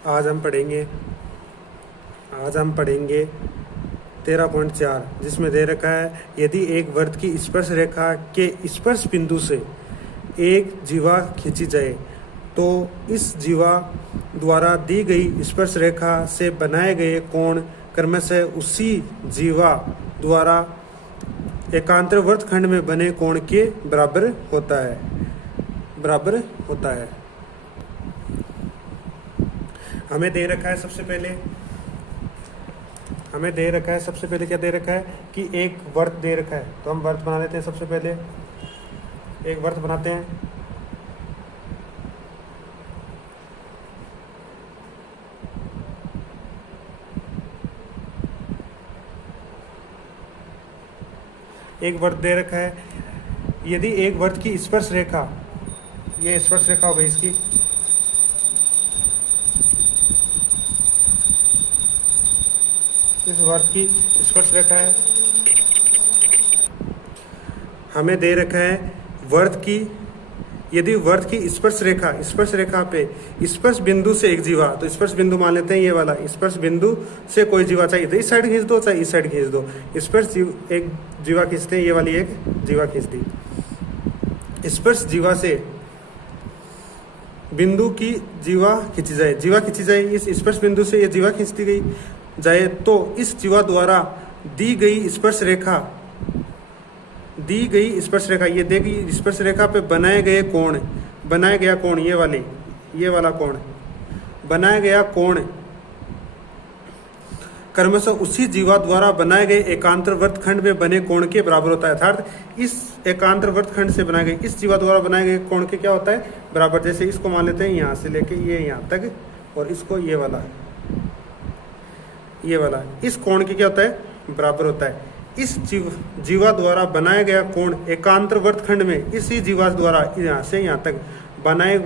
आज हम पढ़ेंगे 13.4 जिसमें दे रखा है यदि एक वृत्त की स्पर्श रेखा के स्पर्श बिंदु से एक जीवा खींची जाए तो इस जीवा द्वारा दी गई स्पर्श रेखा से बनाए गए कोण क्रमशः उसी जीवा द्वारा एकांतर वृत्तखंड में बने कोण के बराबर होता है। हमें दे रखा है सबसे पहले क्या दे रखा है कि एक वृत्त दे रखा है, तो हम वृत्त बना लेते हैं। सबसे पहले एक वृत्त बनाते हैं। एक वृत्त दे रखा है, यदि एक वृत्त की स्पर्श रेखा, ये स्पर्श रेखा हो गई इसकी, इस वृत्त की स्पर्श रेखा है। हमें दे रखा है यदि वृत्त की स्पर्श रेखा पे स्पर्श बिंदु से एक जीवा, तो स्पर्श बिंदु मान लेते हैं ये वाला, स्पर्श बिंदु से कोई जीवा, चाहे इस साइड खींच दो चाहे इस साइड खींच दो, एक जीवा खींचते हैं, ये वाली एक जीवा खींच दी। स्पर्श जीवा से बिंदु की जीवा खींची जाए, इस स्पर्श बिंदु से ये जीवा खींचती गई जाए तो इस जीवा द्वारा दी गई स्पर्श रेखा, ये देगी स्पर्श रेखा पे बनाया गया कोण, ये वाला कोण, बनाया गया कोण क्रमशः उसी जीवा द्वारा बनाए गए एकांतर वृत्तखंड में बने कोण के बराबर होता है। अर्थात इस एकांतर वृत्तखंड से बनाए गए, इस जीवा द्वारा बनाए गए कोण के क्या होता है, बराबर। जैसे इसको मान लेते हैं यहाँ से लेके ये यहाँ तक, और इसको ये वाला, इस कोण के क्या होता है, बराबर होता है। इस जीवा द्वारा बनाया गया कोण एकांतर वृत्तखंड में इसी जीवा द्वारा यहाँ से यहाँ तक बनाए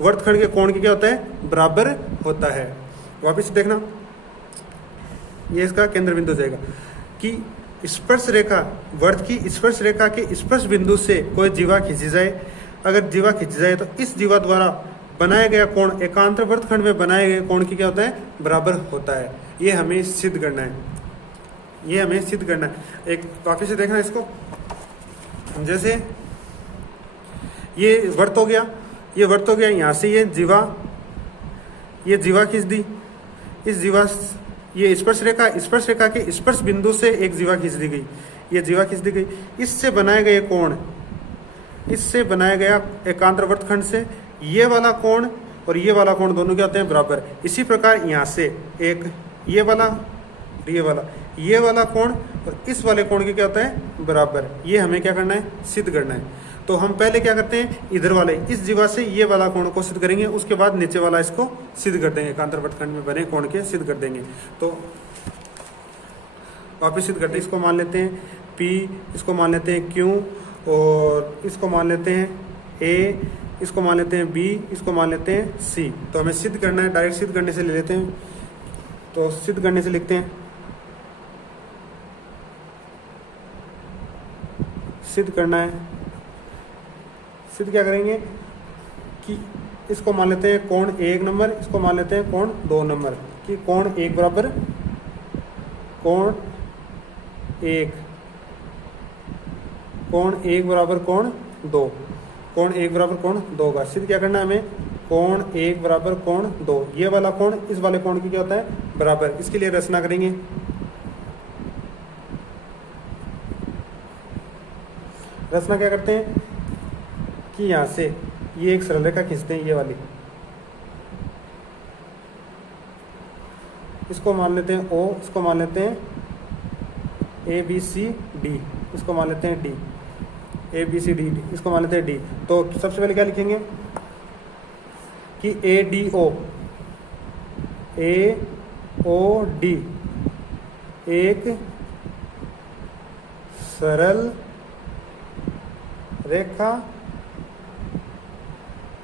वृत्तखंड के कोण के क्या होता है, बराबर होता है। वापिस देखना, ये इसका केंद्र बिंदु जाएगा कि स्पर्श रेखा, वृत्त की स्पर्श रेखा के स्पर्श बिंदु से कोई जीवा खींची जाए। अगर जीवा खींची जाए तो इस जीवा द्वारा बनाया गया कोण एकांतर वृत्तखंड में बनाए गए कोण की क्या होता है, बराबर होता है। ये हमें सिद्ध करना है। एक वापस से देखना इसको, जैसे ये वृत्त हो गया, यहाँ से ये जीवा खींच दी, इस जीवा, ये स्पर्श रेखा के स्पर्श बिंदु से एक जीवा खींच दी गई, ये जीवा खींच दी गई। इससे बनाए गए कोण, इससे बनाया गया एकांतर वृत्तखंड से ये वाला कोण और ये वाला कोण दोनों क्या होते हैं, बराबर। इसी प्रकार यहाँ से एक ये वाला कोण और इस वाले कोण के क्या होता है, बराबर। ये हमें क्या करना है, सिद्ध करना है। तो हम पहले क्या करते हैं, इधर वाले इस जीवा से ये वाला कोण को सिद्ध करेंगे, उसके बाद नीचे वाला इसको सिद्ध कर देंगे, एकांतर वृत्तखंड में बने कोण के सिद्ध कर देंगे। तो वापिस सिद्ध करते हैं। इसको मान लेते हैं P, इसको मान लेते हैं Q, और इसको मान लेते हैं A, इसको मान लेते हैं B, इसको मान लेते हैं C। तो हमें सिद्ध करना है, डायरेक्ट सिद्ध करने से ले लेते हैं। तो सिद्ध करने से लिखते हैं, सिद्ध करना है। सिद्ध क्या करेंगे कि इसको मान लेते हैं कोण 1 नंबर, इसको मान लेते हैं कोण 2 नंबर, कि कोण 1 बराबर कोण 1, कोण 1 बराबर कोण 2, कोण 1 बराबर कोण 2 का सिद्ध क्या करना है हमें, कोण 1 बराबर कोण 2, ये वाला कोण इस वाले कोण की क्या होता है, बराबर। इसके लिए रचना करेंगे। रचना क्या करते हैं कि यहाँ से ये एक सरल रेखा खींचते हैं, ये वाली, इसको मान लेते हैं O, इसको मान लेते हैं ABCD, इसको मान लेते हैं D, ABCD, इसको मान लेते हैं D। तो सबसे पहले क्या लिखेंगे कि AOD एक सरल रेखा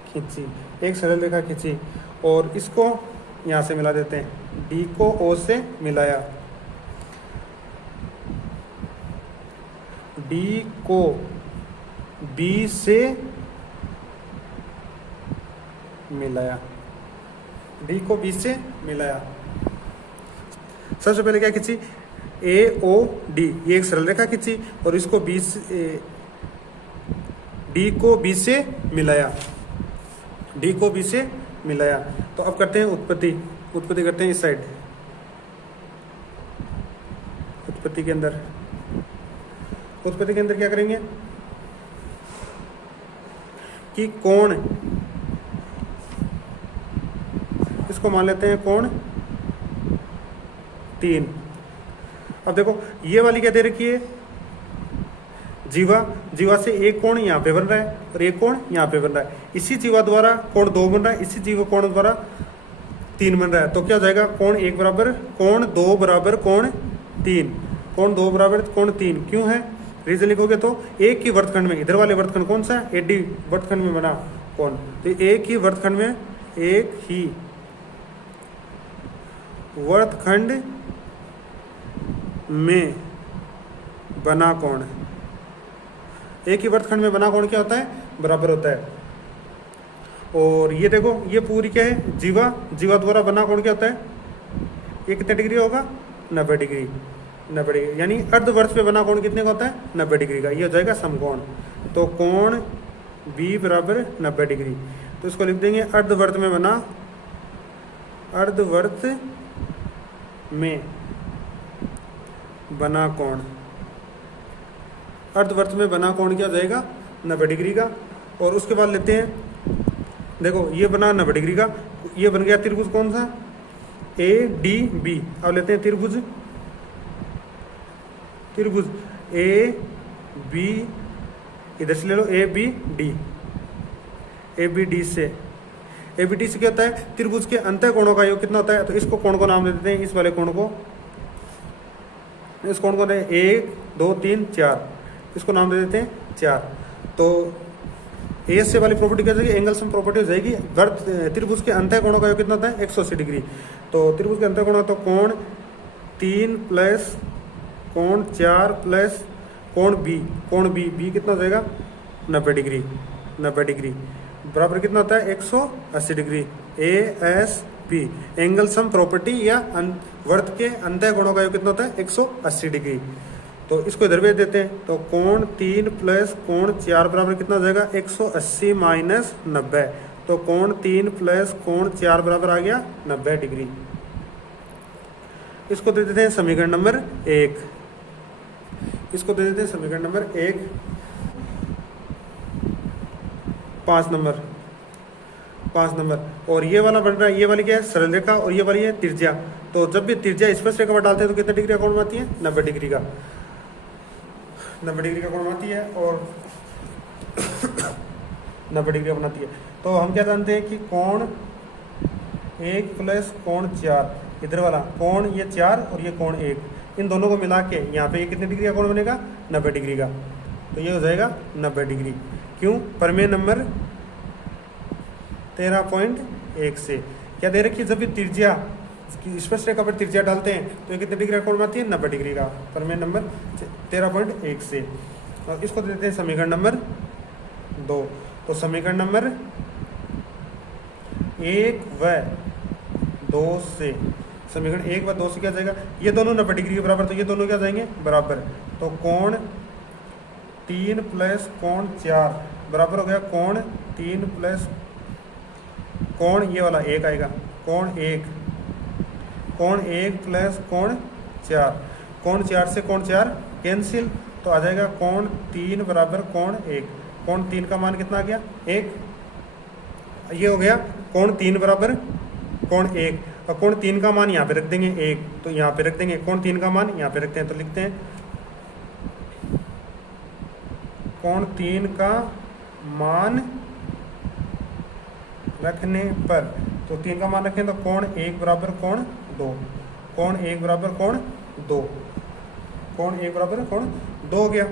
खींची, एक सरल रेखा खींची, और इसको यहाँ से मिला देते हैं, D को O से मिलाया, D को B से मिलाया, डी को बी से मिलाया। सबसे पहले क्या खींची, ए ओ डी, ये एक सरल रेखा खींची और इसको बी से, डी को बी से मिलाया, डी को बी से मिलाया। तो अब करते हैं उत्पत्ति, उत्पत्ति करते हैं इस साइड। उत्पत्ति के अंदर, उत्पत्ति के अंदर क्या करेंगे कि कोण, इसको मान लेते हैं कोण 3। अब देखो ये वाली क्या दे रखी है, जीवा, जीवा से एक कोण यहाँ पे बन रहा है और एक कोण यहाँ पे बन रहा है। इसी जीवा द्वारा कोण 2 बन रहा है, इसी जीवा कोण द्वारा 3 बन रहा है। तो क्या हो जाएगा, कोण 1 बराबर कोण 2 बराबर कोण 3, कोण 2 बराबर कोण 3। क्यों है, रीजन लिखोगे तो एक ही वर्तखंड में, इधर वाले वर्तखंड कौन सा है, एडी वर्तखंड में बना कोण, तो एक ही वर्तखंड में, एक ही वर्तखंड में बना कोण, एक ही वर्तखंड में बना कोण क्या होता है, बराबर होता है। और ये देखो ये पूरी क्या है, जीवा, जीवा द्वारा बना कोण क्या होता है, ये कितने डिग्री होगा, 90 डिग्री, 90 डिग्री, यानी अर्धवर्ष पे बना कोण कितने का होता है, 90 डिग्री का। ये हो जाएगा समकोण। तो कोण बी बराबर 90 डिग्री, तो इसको लिख देंगे अर्धवर्त में बना, अर्धवर्त में बना कोण, अर्धवर्त में बना कोण क्या हो जाएगा, 90 डिग्री का। और उसके बाद लेते हैं, देखो ये बना 90 डिग्री का, ये बन गया त्रिभुज कौन सा, ए डी बी। अब लेते हैं त्रिभुज, त्रिभुज ए बी, इधर से ले लो A B D, A B D से, ए बी डी से क्या होता है, त्रिभुज के अंतः कोणों का योग कितना होता है। तो इसको कोण को नाम दे देते हैं, इस वाले कोण को, इस कोण को दे 1 2 3 4, इसको नाम दे देते हैं 4। तो ए से वाली प्रॉपर्टी क्या हो जाएगी, एंगल सम प्रॉपर्टी हो जाएगी। वर्त त्रिभुज के अंतः कोणों का योग कितना होता है, 180 डिग्री। तो त्रिभुज के अंतः कोण, तो कोण 3 प्लस कोण 4 प्लस कोण बी, कोण बी, बी कितना हो जाएगा, 90 डिग्री, 90 डिग्री बराबर कितना होता है, 180 degree. A S P, angle sum property या वर्त के अंतः कोणों का योग कितना होता है, 180 डिग्री। तो इसको इधर भेज देते हैं, तो कोण 3 प्लस कोण 4 बराबर कितना हो जाएगा, 180 माइनस 90। तो कोण 3 प्लस कोण 4 बराबर आ गया 90 डिग्री। इसको दे देते हैं समीकरण नंबर 1, इसको दे देते हैं समीकरण नंबर 1। 5 number, 5 number. और ये वाला बन रहा है, ये वाली क्या है, सरल रेखा, और ये वाली है तिरछा। तो जब भी तिरछा स्पर्श रेखा पर डालते हैं तो कितने डिग्री का कोण बनाती है, 90 डिग्री का, 90 डिग्री का कोण बनाती है और 90 डिग्री बनाती है। तो हम क्या जानते हैं कि कोण 1 प्लस कोण 4, इधर वाला कोण ये 4 और ये कोण 1, इन दोनों को मिला के यहाँ पे ये कितने डिग्री का कोण बनेगा, 90 डिग्री का। तो ये हो जाएगा 90 डिग्री। क्यों, प्रमेय नंबर 13.1 से क्या दे रखी है, जब भी तिरछा स्पर्श रेखा पर तिरछा डालते हैं तो ये कितने डिग्री का कोण बनाती है, 90 डिग्री का, प्रमेय नंबर 13.1 से। और इसको देते हैं समीकरण नंबर 2। तो समीकरण नंबर 1 व 2 से, समीकरण 1 व 2 से क्या जाएगा, ये दोनों 90 डिग्री के बराबर, तो ये दोनों क्या जाएंगे, बराबर। तो कोण 3 प्लस कोण 4 बराबर हो गया कोण 3 प्लस कोण ये वाला 1 आएगा, कोण 1, कोण 1 प्लस कोण 4, कोण 4 से कोण 4 कैंसिल, तो आ जाएगा कोण 3 बराबर कोण 1। कोण 3 का मान कितना आ गया, 1। ये हो गया कोण 3 बराबर कोण 1, और कोण 3 का मान यहाँ पे रख देंगे 1, तो यहाँ पे रख देंगे कोण 3 का मान यहाँ पे रखते हैं। तो लिखते हैं कोण 3 का मान रखने पर, तो 3 का मान रखें तो कोण 1 बराबर कोण 2, कोण 1 बराबर कोण 2, कोण 1 बराबर कोण 2 हो गया।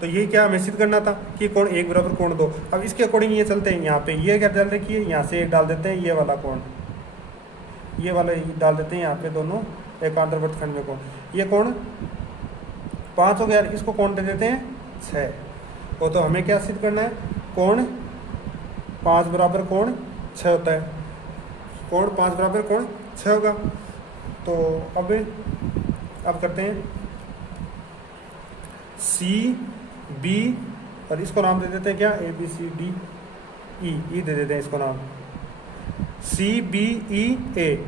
तो ये क्या हमें सिद्ध करना था कि कोण 1 बराबर कोण 2। अब इसके अकॉर्डिंग ये चलते हैं, यहाँ पे ये क्या डाल रखी है, यहाँ से एक डाल देते हैं ये वाला कोण, ये वाला डाल देते हैं यहाँ पे दोनों एकांतर वृत्तखंड में कोण। ये कोण 5 हो गया, इसको कोण दे देते हैं 6। और तो हमें क्या सिद्ध करना है, कोण 5 बराबर कोण 6 होता है। कोण 5 बराबर कोण 6 होगा। तो अब करते हैं सी बी और इसको नाम दे देते हैं क्या, A B C D E दे देते हैं इसको नाम सी बी ई ए।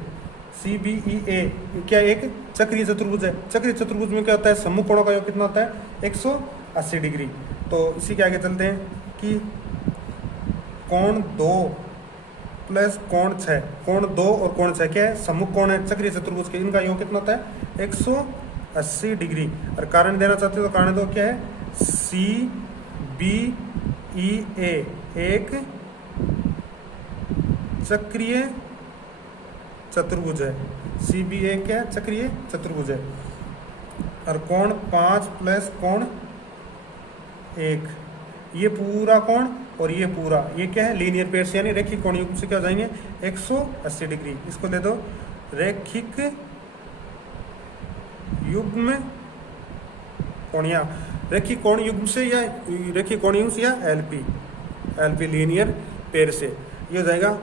सी बी ई ए क्या एक चक्रीय चतुर्भुज है। चक्रीय चतुर्भुज में क्या होता है, सम्मुख कोणों का योग कितना होता है 180 डिग्री। तो इसी के आगे चलते हैं कि कोण 2 प्लस कोण 6, कोण 2 और कोण 6 क्या है, सम्मुख कोण है चक्रीय चतुर्भुज के, इनका योग कितना होता है 180 डिग्री। और कारण देना चाहते हो तो कारण दो क्या है, सी बी ई ए एक चक्रीय चतुर्भुज है। सी बी ए क्या है, चक्रीय चतुर्भुज है। और कोण 5 प्लस कोण 1, ये पूरा कोण और ये पूरा, ये क्या है लीनियर पेयर से यानी रैखिक कोण युग्म से क्या हो जाएंगे 180 डिग्री। इसको ले दो रैखिक युग्म कोणिया, रैखिक कोण युग्म से या रैखिक कोण युग्म से या एलपी लीनियर पेयर से, ये हो जाएगा।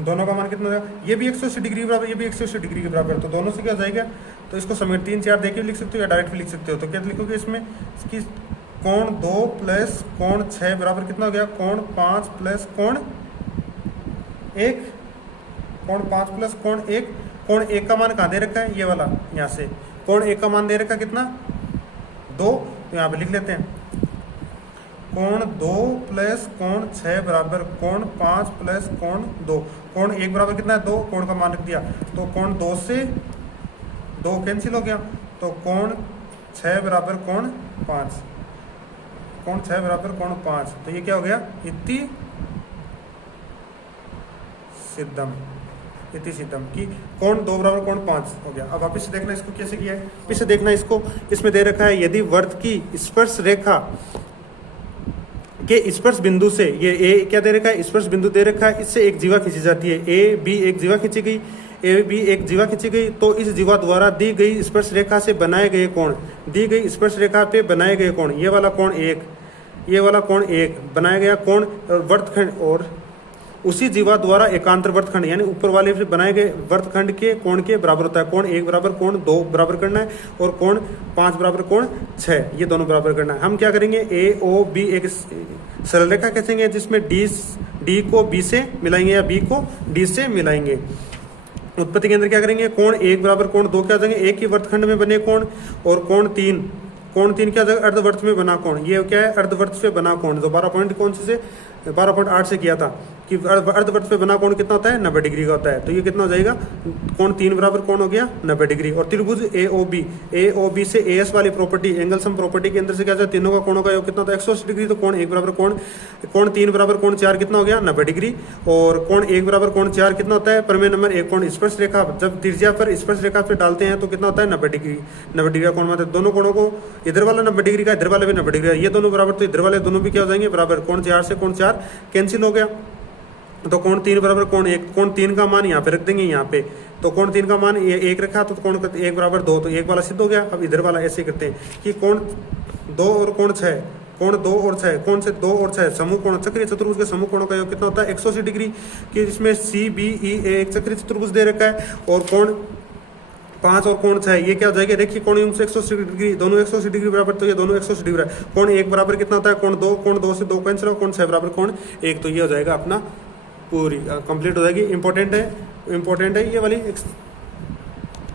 दोनों का मान कितना होगा, ये भी 180 डिग्री के बराबर, ये भी 180 डिग्री के बराबर, तो दोनों से क्या हो जाएगा। तो इसको समेट 3 4 देके भी लिख सकते हो या डायरेक्ट भी लिख सकते हो। तो क्या लिखोगे इसमें इसकी कोण 2 प्लस कोण 6 बराबर कितना हो गया, कोण 5 प्लस कोण 1, कोण 5 प्लस कोण 1। कोण 1 का मान कहाँ दे रखा है, ये वाला यहाँ से, कोण 1 का मान दे रखा है कितना 2, तो यहाँ पे लिख लेते हैं कोण 2 प्लस कोण 6 बराबर कोण 5 प्लस कोण 2। कोण 1 बराबर कितना है 2, कोण का मान रख दिया, तो कोण 2 से 2 कैंसिल हो गया, तो कोण 6 बराबर कोण 5, कोण 6 बराबर कोण 5, तो ये क्या हो गया इति सिद्धम की कोण 2 बराबर कोण 5 हो गया। अब वापिस से देखना इसको कैसे किया है, वापिस से देखना इसको, इसमें दे रखा है यदि वर्त की स्पर्श रेखा के स्पर्श बिंदु से, ये ए क्या दे रखा है स्पर्श बिंदु दे रखा है, इससे एक जीवा खींची जाती है, ए बी एक जीवा खींची गई, ए बी एक जीवा खींची गई, तो इस जीवा द्वारा दी गई स्पर्श रेखा से बनाए गए कोण, दी गई स्पर्श रेखा पे बनाए गए कोण, ये वाला कोण 1, ये वाला कोण 1 बनाया गया कोण वर्तखंड, और उसी जीवा द्वारा एकांतर वर्तखंड यानी ऊपर वाले से बनाए गए वर्तखंड के कोण के बराबर होता है। कोण 1 बराबर कोण 2 बराबर करना है और कोण 5 बराबर कोण 6, ये दोनों बराबर करना है। हम क्या करेंगे ए ओ बी एक सरल रेखा खींचेंगे जिसमें डी को बी से मिलाएंगे या बी को डी से मिलाएंगे। उत्पत्ति केंद्र क्या करेंगे, कोण 1 बराबर कोण 2 क्या हो जाएंगे, एक ही वर्तखंड में बने कोण, और कोण 3 क्या हो जाएगा अर्धवर्त में बना कोण, ये क्या है अर्धवर्त से बना कोण, जो 12 पॉइंट कौन से 12.8 से किया था कि अर्धवर्त पे बना कोण कितना होता है 90 डिग्री का होता है। तो ये कितना हो जाएगा, कोण 3 बराबर कोण हो गया 90 डिग्री। और त्रिभुज ए ओ बी से ए एस वाली प्रॉपर्टी एंगल सम प्रॉपर्टी के अंदर से क्या होता है तीनों का कोणों का योग कितना होता है 180 डिग्री। तो कोण 1 बराबर कोण 3 बराबर कोण 4 कितना हो गया 90 डिग्री, और कोण 1 बराबर कोण 4 कितना होता है प्रमेय नंबर 1 कोण स्पर्श रेखा, जब त्रिज्या पर स्पर्श रेखा पे डालते हैं तो कितना होता है 90 डिग्री का कोण मानते हैं। दोनों कोणों को इधर वाला 90 डिग्री का इधर वाला भी 90 डिग्री, ये दोनों बराबर, तो इधर वाले दोनों भी क्या हो जाएंगे बराबर, कोण 4 से कोण 4 कैंसिल हो गया। तो कोण 3 बराबर कोण 1, कोण 3 का मान यहाँ पे रख देंगे यहाँ पे, तो कोण 3 का मान ये 1 रखा तो कोण 1 बराबर 2, तो 1 वाला सिद्ध हो गया। अब इधर वाला ऐसे करते हैं कि कोण 2 और कोण 6, कोण 2 और 6, कोण से 2 और 6 समूह कोण, चक्रीय चतुर्भुज के समूह कोणों का योग कितना होता है 180 डिग्री, कि इसमें सी बी ई ए एक चक्रीय चतुर्भुज दे रखा है, और कोण 5 और कोण 6 ये क्या हो जाएगा देखिए कोण युग्म से 180 डिग्री, दोनों 180 डिग्री बराबर, तो ये दोनों 180 डिग्री है। कोण 1 बराबर कितना होता है कोण 2 से 2 कैंसिल, कोण 6 बराबर कोण 1, तो ये हो जाएगा अपना पूरी कंप्लीट हो जाएगी। इंपॉर्टेंट है ये वाली